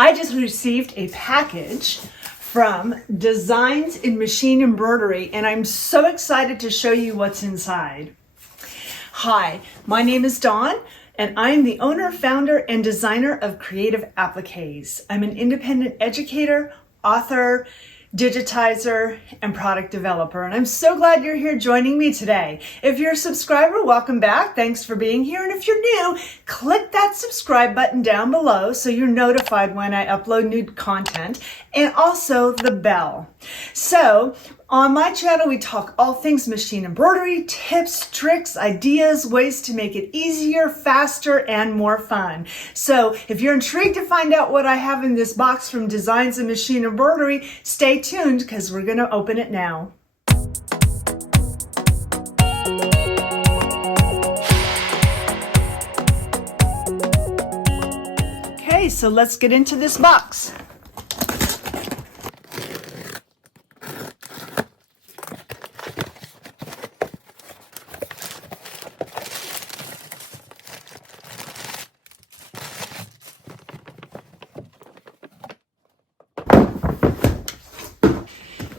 I just received a package from Designs in Machine Embroidery, and I'm so excited to show you what's inside. Hi, my name is Dawn, and I am the owner, founder, and designer of Creative Appliques. I'm an independent educator, author, digitizer, and product developer, and I'm so glad you're here joining me today. If you're a subscriber, welcome back. Thanks for being here. And if you're new, click that subscribe button down below so you're notified when I upload new content, and also the bell. So on my channel, we talk all things machine embroidery, tips, tricks, ideas, ways to make it easier, faster, and more fun. So if you're intrigued to find out what I have in this box from Designs in Machine Embroidery, stay tuned because we're going to open it now. Okay, so let's get into this box.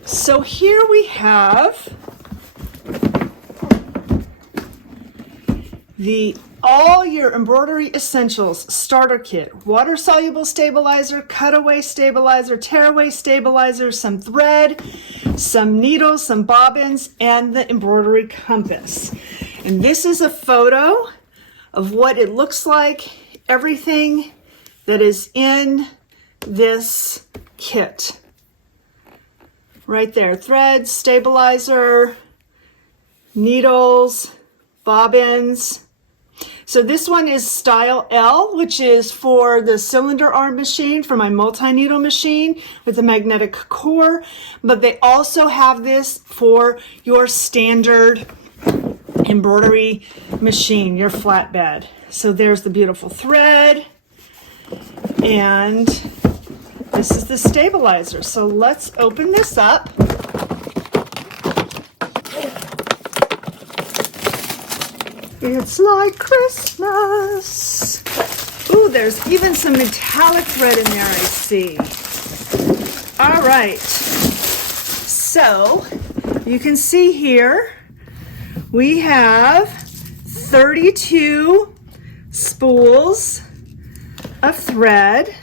So here we have all your embroidery essentials starter kit: water soluble stabilizer, cutaway stabilizer, tearaway stabilizer, some thread, some needles, some bobbins, and the embroidery compass. And this is a photo of what it looks like, everything that is in this kit. Right there, thread, stabilizer, needles, bobbins. So this one is style L, which is for the cylinder arm machine, for my multi-needle machine with a magnetic core. But they also have this for your standard embroidery machine, your flatbed. So there's the beautiful thread, and this is the stabilizer. So let's open this up. It's like Christmas. Ooh, there's even some metallic thread in there, I see. All right. So you can see here we have 32 spools of thread.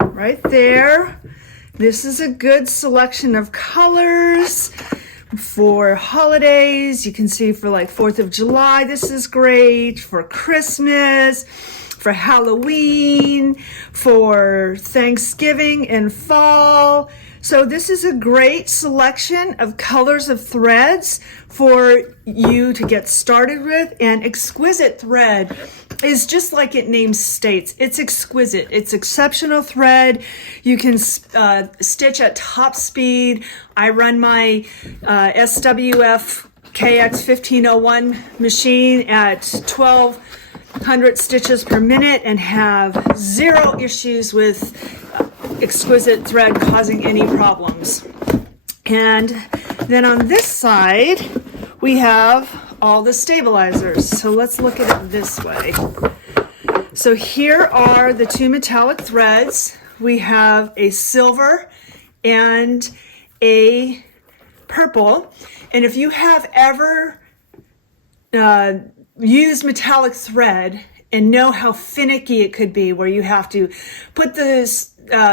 Right there. This is a good selection of colors for holidays. You can see for like 4th of July, this is great. For Christmas, for Halloween, for Thanksgiving and fall. So this is a great selection of colors of threads for you to get started with. And exquisite thread is just like it name states. It's exquisite. It's exceptional thread. You can stitch at top speed. I run my SWF KX 1501 machine at 1200 stitches per minute and have zero issues with exquisite thread causing any problems. And then on this side, we have all the stabilizers. So let's look at it this way. So here are the two metallic threads. We have a silver and a purple. And if you have ever used metallic thread and know how finicky it could be, where you have to put the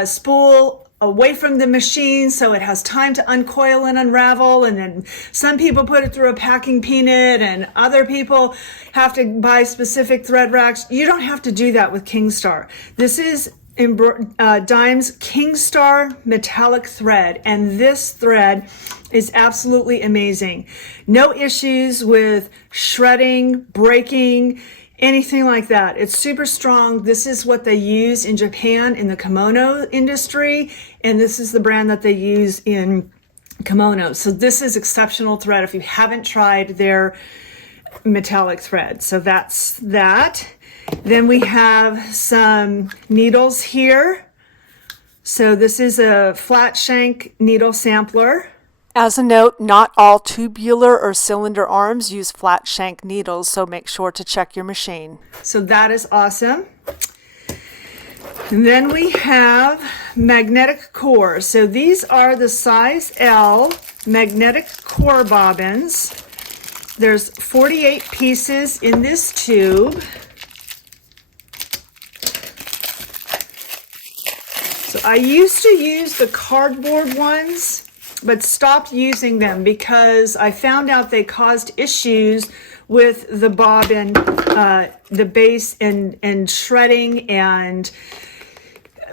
spool away from the machine so it has time to uncoil and unravel, and then some people put it through a packing peanut and other people have to buy specific thread racks. You don't have to do that with Kingstar. This is Dime's Kingstar metallic thread, and this thread is absolutely amazing. No issues with shredding, breaking, anything like that. It's super strong. This is what they use in Japan in the kimono industry, and this is the brand that they use in kimonos. So this is exceptional thread if you haven't tried their metallic thread. So that's that. Then we have some needles here. So this is a flat shank needle sampler. As a note, not all tubular or cylinder arms use flat shank needles, so make sure to check your machine. So that is awesome. And then we have magnetic core. So these are the size L magnetic core bobbins. There's 48 pieces in this tube. So I used to use the cardboard ones, but stopped using them because I found out they caused issues with the bobbin, the base and shredding, and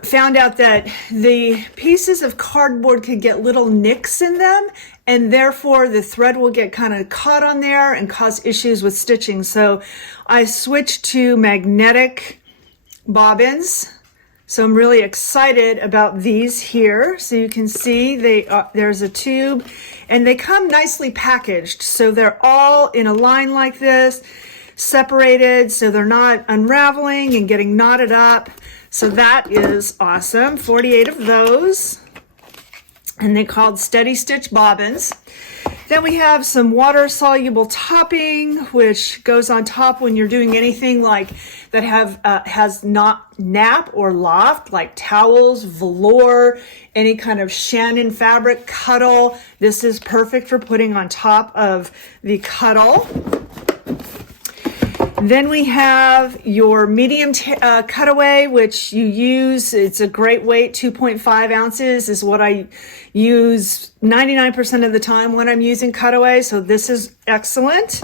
found out that the pieces of cardboard could get little nicks in them, and therefore the thread will get kind of caught on there and cause issues with stitching. So I switched to magnetic bobbins. So I'm really excited about these here. So you can see there's a tube, and they come nicely packaged. So they're all in a line like this, separated, so they're not unraveling and getting knotted up. So that is awesome. 48 of those, and they're called Steady Stitch bobbins. Then we have some water-soluble topping, which goes on top when you're doing anything like that has not nap or loft, like towels, velour, any kind of Shannon fabric, cuddle. This is perfect for putting on top of the cuddle. Then we have your medium cutaway, which you use. It's a great weight, 2.5 ounces is what I use 99% of the time when I'm using cutaway. So this is excellent.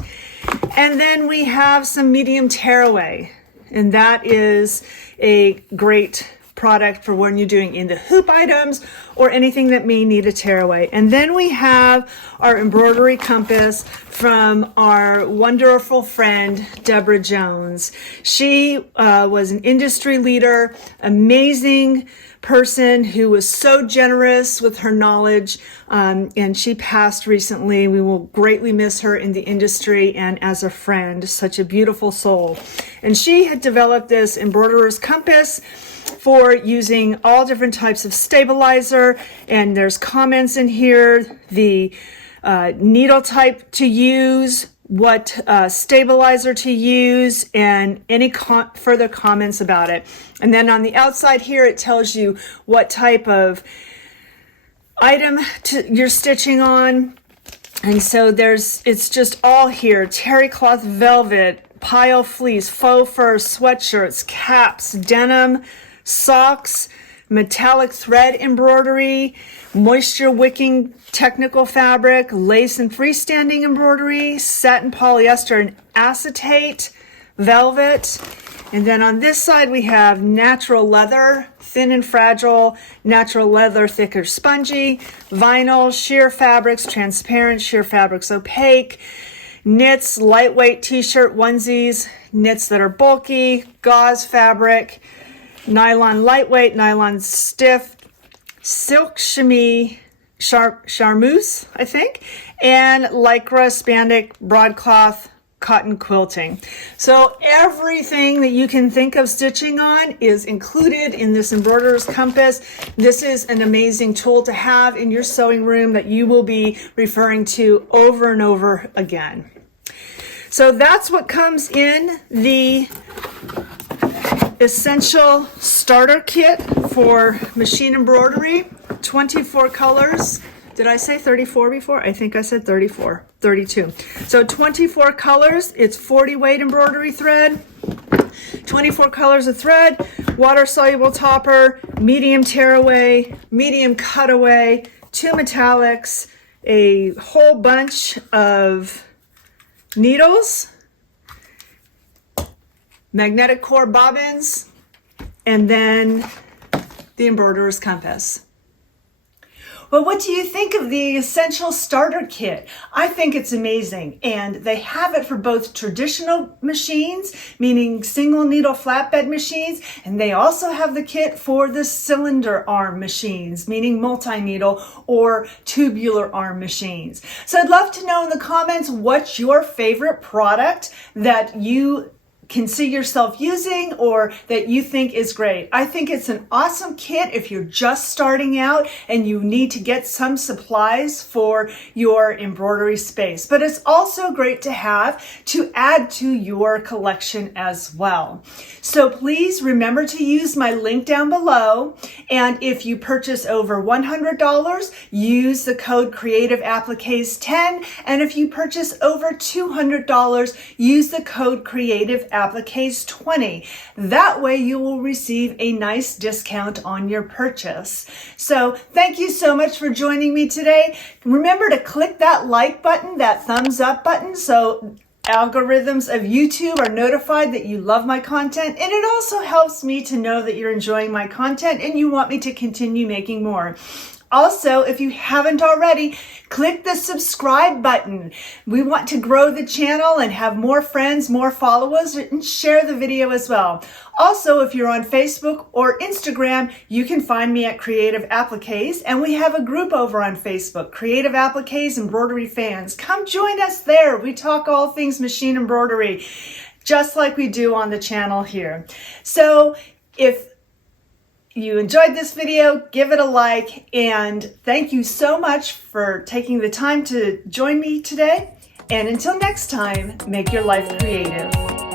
And then we have some medium tearaway, and that is a great product for when you're doing in the hoop items or anything that may need a tearaway. And then we have our embroidery compass from our wonderful friend, Deborah Jones. She was an industry leader, amazing person who was so generous with her knowledge, and she passed recently. We will greatly miss her in the industry and as a friend. Such a beautiful soul. And she had developed this embroiderer's compass for using all different types of stabilizer, and there's comments in here, the needle type to use, what stabilizer to use, and any further comments about it. And then on the outside here, it tells you what type of item you're stitching on. And so it's just all here: terry cloth, velvet, pile fleece, faux fur, sweatshirts, caps, denim, socks, metallic thread embroidery, moisture wicking technical fabric, lace and freestanding embroidery, satin, polyester, and acetate, velvet. And then on this side we have natural leather, thin and fragile, natural leather, thicker, spongy, vinyl, sheer fabrics, transparent, sheer fabrics, opaque, knits, lightweight t-shirt onesies, knits that are bulky, gauze fabric, nylon lightweight, nylon stiff, silk chemise, charmeuse, I think, and lycra, spandex, broadcloth, cotton quilting. So everything that you can think of stitching on is included in this embroiderer's compass. This is an amazing tool to have in your sewing room that you will be referring to over and over again. So that's what comes in the essential starter kit for machine embroidery. 24 colors. Did I say 34 before? I think I said 34, 32. So 24 colors. It's 40 weight embroidery thread, 24 colors of thread, water soluble topper, medium tearaway, medium cutaway, 2 metallics, a whole bunch of needles, magnetic core bobbins, and then the embroiderer's compass. Well, what do you think of the essential starter kit? I think it's amazing, and they have it for both traditional machines, meaning single needle flatbed machines, and they also have the kit for the cylinder arm machines, meaning multi-needle or tubular arm machines. So I'd love to know in the comments what's your favorite product that you can see yourself using or that you think is great. I think it's an awesome kit if you're just starting out and you need to get some supplies for your embroidery space. But it's also great to have to add to your collection as well. So please remember to use my link down below. And if you purchase over $100, use the code Creative Appliques 10. And if you purchase over $200, use the code Creative Appliques 20. That way you will receive a nice discount on your purchase. So thank you so much for joining me today. Remember to click that like button, that thumbs up button, so algorithms of YouTube are notified that you love my content, and it also helps me to know that you're enjoying my content and you want me to continue making more. Also, if you haven't already, click the subscribe button. We want to grow the channel and have more friends, more followers, and share the video as well. Also, if you're on Facebook or Instagram, you can find me at Creative Appliques, and we have a group over on Facebook, Creative Appliques Embroidery Fans. Come join us there. We talk all things machine embroidery, just like we do on the channel here. So if you enjoyed this video, give it a like, and thank you so much for taking the time to join me today. And until next time, make your life creative.